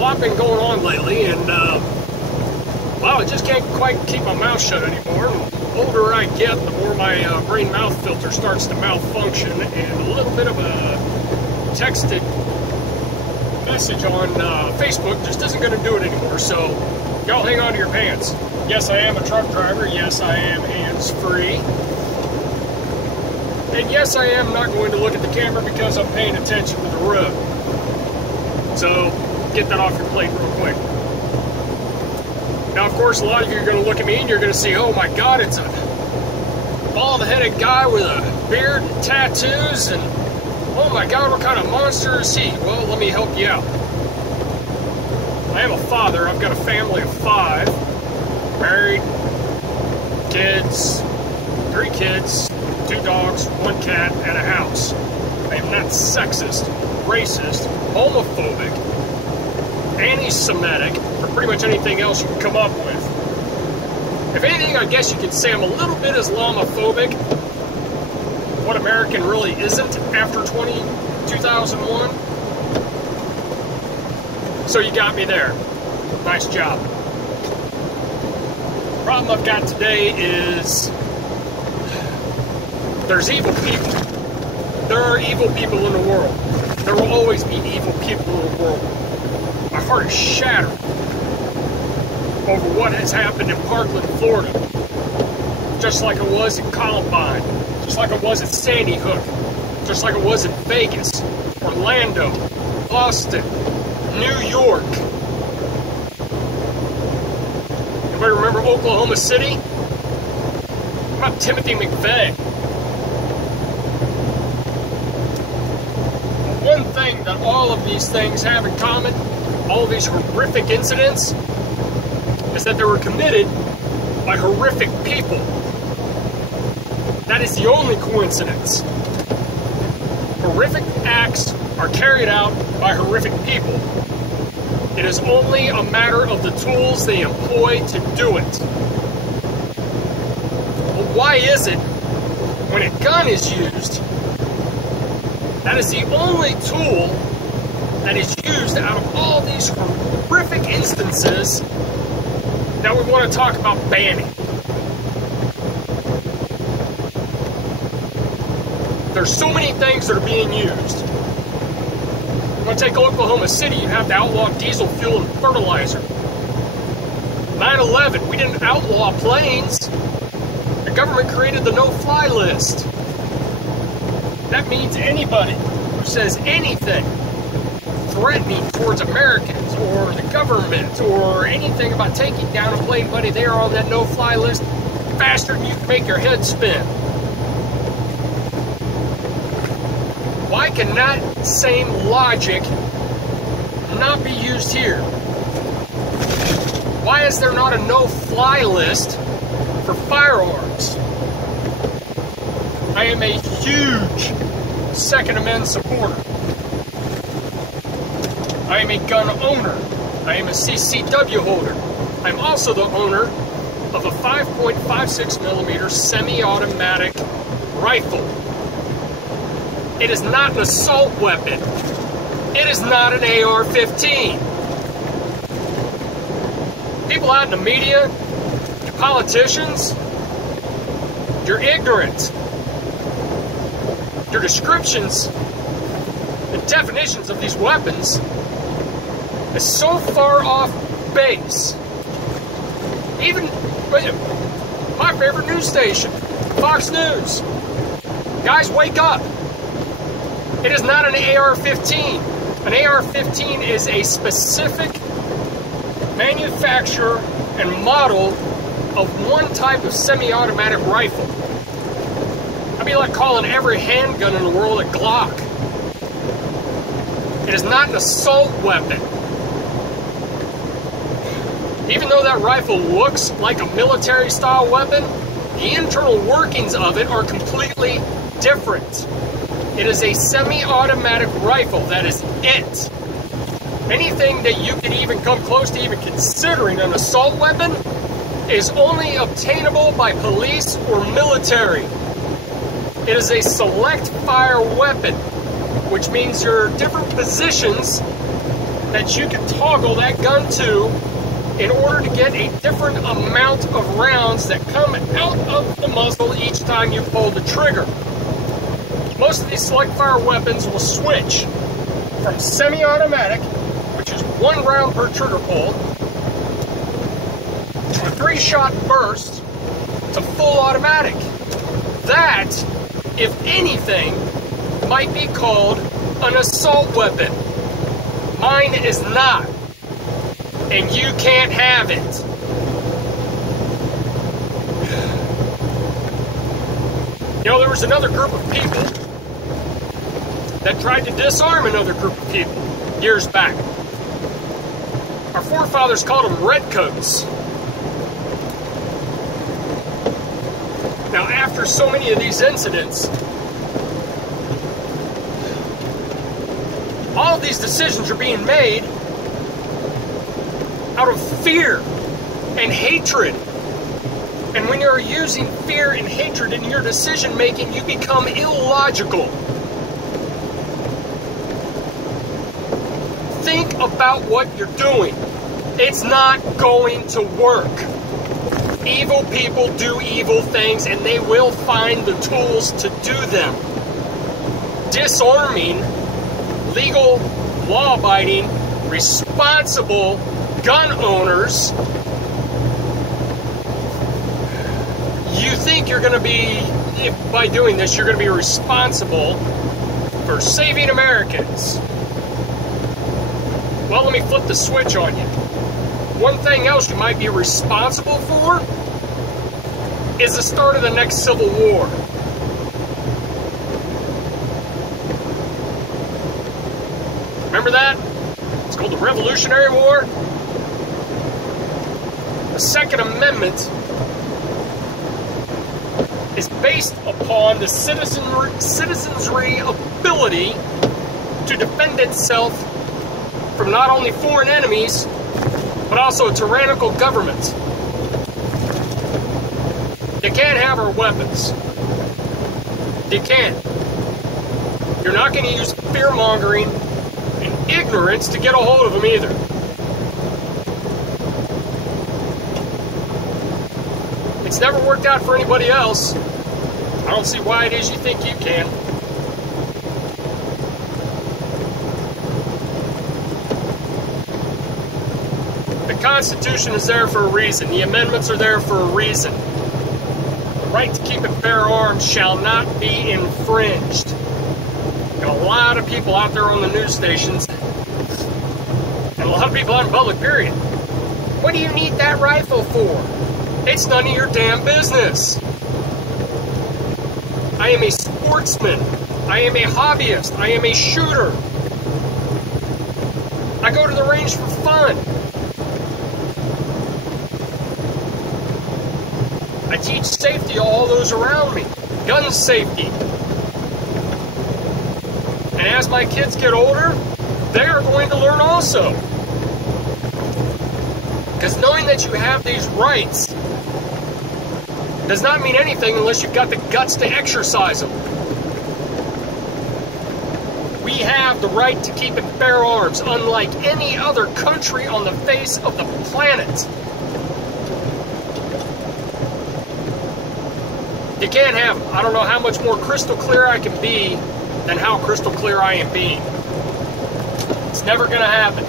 lot been going on lately, and wow, I just can't quite keep my mouth shut anymore. The older I get, the more my brain-mouth filter starts to malfunction, and a little bit of a texted message on Facebook just isn't going to do it anymore. So y'all hang on to your pants. Yes, I am a truck driver. Yes, I am hands-free. And yes, I am not going to look at the camera because I'm paying attention to the road. So get that off your plate real quick. Now, of course, a lot of you are going to look at me and you're going to see, oh my God, it's a bald-headed guy with a beard and tattoos, and oh my God, what kind of monster is he? Well, let me help you out. I am a father. I've got a family of 5, married, kids, 3 kids, 2 dogs, 1 cat, and a house. I am not sexist, racist, homophobic, anti-Semitic, or pretty much anything else you can come up with. If anything, I guess you could say I'm a little bit Islamophobic. What American really isn't after 2001. So you got me there. Nice job. The problem I've got today is there's evil people. There are evil people in the world. There will always be evil people in the world. My heart is shattered over what has happened in Parkland, Florida. Just like it was in Columbine. Just like it was at Sandy Hook. Just like it was in Vegas, Orlando, Austin, New York. Anybody remember Oklahoma City? What about Timothy McVeigh? One thing that all of these things have in common, all of these horrific incidents, is that they were committed by horrific people. That is the only coincidence. Horrific acts are carried out by horrific people. It is only a matter of the tools they employ to do it. But why is it, when a gun is used, that is the only tool that is used out of all these horrific instances that we want to talk about banning? There's so many things that are being used. You want to take Oklahoma City, you have to outlaw diesel fuel and fertilizer. 9/11, we didn't outlaw planes. The government created the no-fly list. That means anybody who says anything threatening towards Americans or the government or anything about taking down a plane, buddy, they are on that no-fly list faster than you can make your head spin. Why can that same logic not be used here? Why is there not a no-fly list for firearms? I am a huge Second Amendment supporter. I am a gun owner. I am a CCW holder. I'm also the owner of a 5.56 millimeter semi-automatic rifle. It is not an assault weapon. It is not an AR-15. People out in the media, you politicians, you're ignorant. Your descriptions and definitions of these weapons is so far off base. Even my favorite news station, Fox News. Guys, wake up. It is not an AR-15. An AR-15 is a specific manufacturer and model of one type of semi-automatic rifle. I'd be like calling every handgun in the world a Glock. It is not an assault weapon. Even though that rifle looks like a military-style weapon, the internal workings of it are completely different. It is a semi-automatic rifle. That is it. Anything that you can even come close to even considering an assault weapon is only obtainable by police or military. It is a select fire weapon, which means your different positions that you can toggle that gun to in order to get a different amount of rounds that come out of the muzzle each time you pull the trigger. Most of these select fire weapons will switch from semi-automatic, which is 1 round per trigger pull, to a 3-shot burst to full automatic. That, if anything, might be called an assault weapon. Mine is not, and you can't have it. You know, there was another group of people that tried to disarm another group of people years back. Our forefathers called them redcoats. Now, after so many of these incidents, all of these decisions are being made out of fear and hatred. And when you're using fear and hatred in your decision making, you become illogical. Think about what you're doing. It's not going to work. Evil people do evil things, and they will find the tools to do them. Disarming legal, law-abiding, responsible gun owners, you think you're going to be, by doing this, you're going to be responsible for saving Americans. Well, let me flip the switch on you. One thing else you might be responsible for is the start of the next Civil War. Remember that? It's called the Revolutionary War. The Second Amendment is based upon the citizenry ability to defend itself from not only foreign enemies, but also a tyrannical government. You can't have our weapons. You can't. You're not going to use fear-mongering and ignorance to get a hold of them either. It's never worked out for anybody else. I don't see why it is you think you can. The Constitution is there for a reason. The amendments are there for a reason. The right to keep and bear arms shall not be infringed. Got a lot of people out there on the news stations, and a lot of people out in public, period. What do you need that rifle for? It's none of your damn business. I am a sportsman. I am a hobbyist. I am a shooter. I go to the range for fun. I teach safety to all those around me. Gun safety. And as my kids get older, they are going to learn also. Because knowing that you have these rights does not mean anything unless you've got the guts to exercise them. We have the right to keep and bear arms, unlike any other country on the face of the planet. You can't have them. I don't know how much more crystal clear I can be than how crystal clear I am being. It's never going to happen.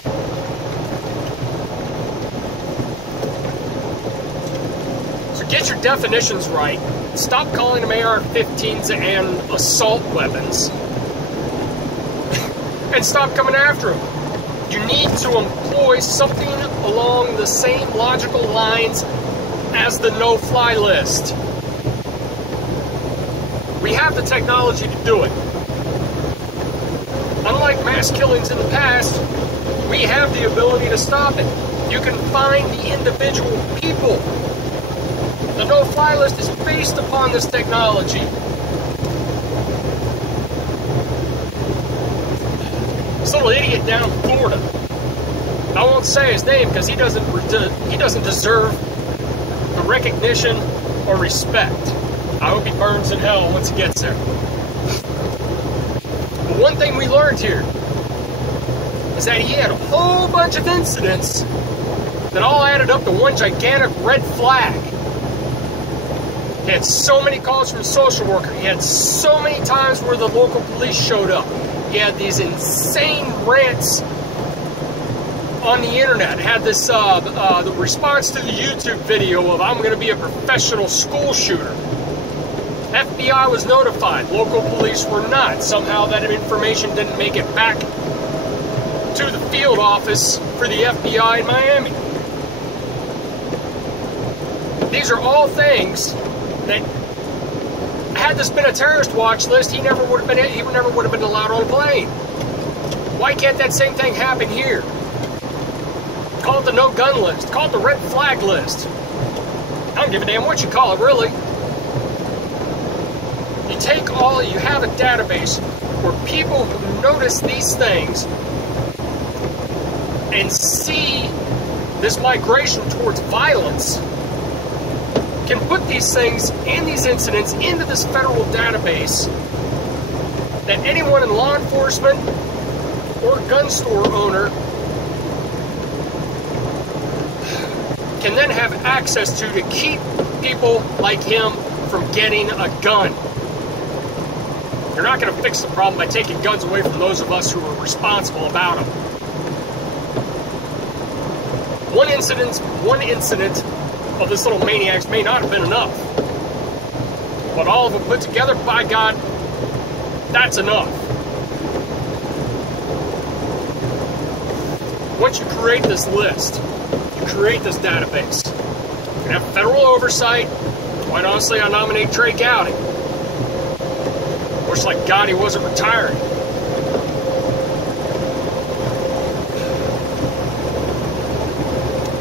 So get your definitions right. Stop calling them AR-15s and assault weapons. And stop coming after them. You need to employ something along the same logical lines as the no-fly list. We have the technology to do it. Unlike mass killings in the past, we have the ability to stop it. You can find the individual people. The no-fly list is based upon this technology. This little idiot down in Florida, I won't say his name because he doesn't deserve the recognition or respect. I hope he burns in hell once he gets there. But one thing we learned here is that he had a whole bunch of incidents that all added up to one gigantic red flag. He had so many calls from a social worker. He had so many times where the local police showed up. He had these insane rants on the internet. Had this the response to the YouTube video of "I'm going to be a professional school shooter." FBI was notified. Local police were not. Somehow that information didn't make it back to the field office for the FBI in Miami. These are all things that, had this been a terrorist watch list, he never would have been allowed on a plane. Why can't that same thing happen here? Call it the no gun list. Call it the red flag list. I don't give a damn what you call it, really. You have a database where people who notice these things and see this migration towards violence can put these things and these incidents into this federal database that anyone in law enforcement or gun store owner can then have access to keep people like him from getting a gun. You're not going to fix the problem by taking guns away from those of us who are responsible about them. One incident of this little maniac's may not have been enough. But all of them put together, by God, that's enough. Once you create this list, you create this database, you can have federal oversight. Quite honestly, I nominate Trey Gowdy. Looks like God he wasn't retiring.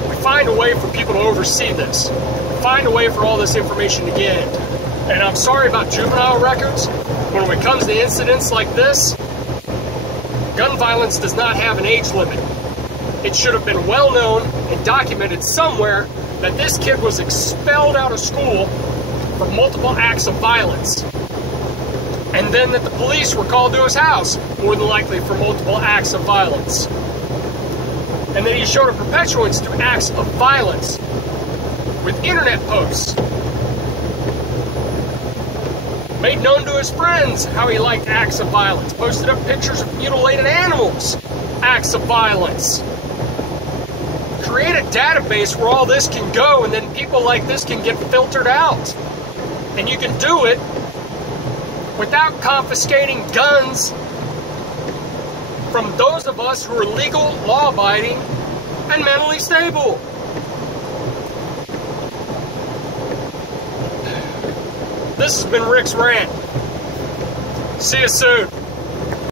We find a way for people to oversee this. We find a way for all this information to get into. And I'm sorry about juvenile records, but when it comes to incidents like this, gun violence does not have an age limit. It should have been well known and documented somewhere that this kid was expelled out of school for multiple acts of violence. And then that the police were called to his house, more than likely for multiple acts of violence. And then he showed a perpetuance to acts of violence with internet posts. Made known to his friends how he liked acts of violence. Posted up pictures of mutilated animals. Acts of violence. Create a database where all this can go, and then people like this can get filtered out. And you can do it without confiscating guns from those of us who are legal, law-abiding, and mentally stable. This has been Rick's Rant. See you soon.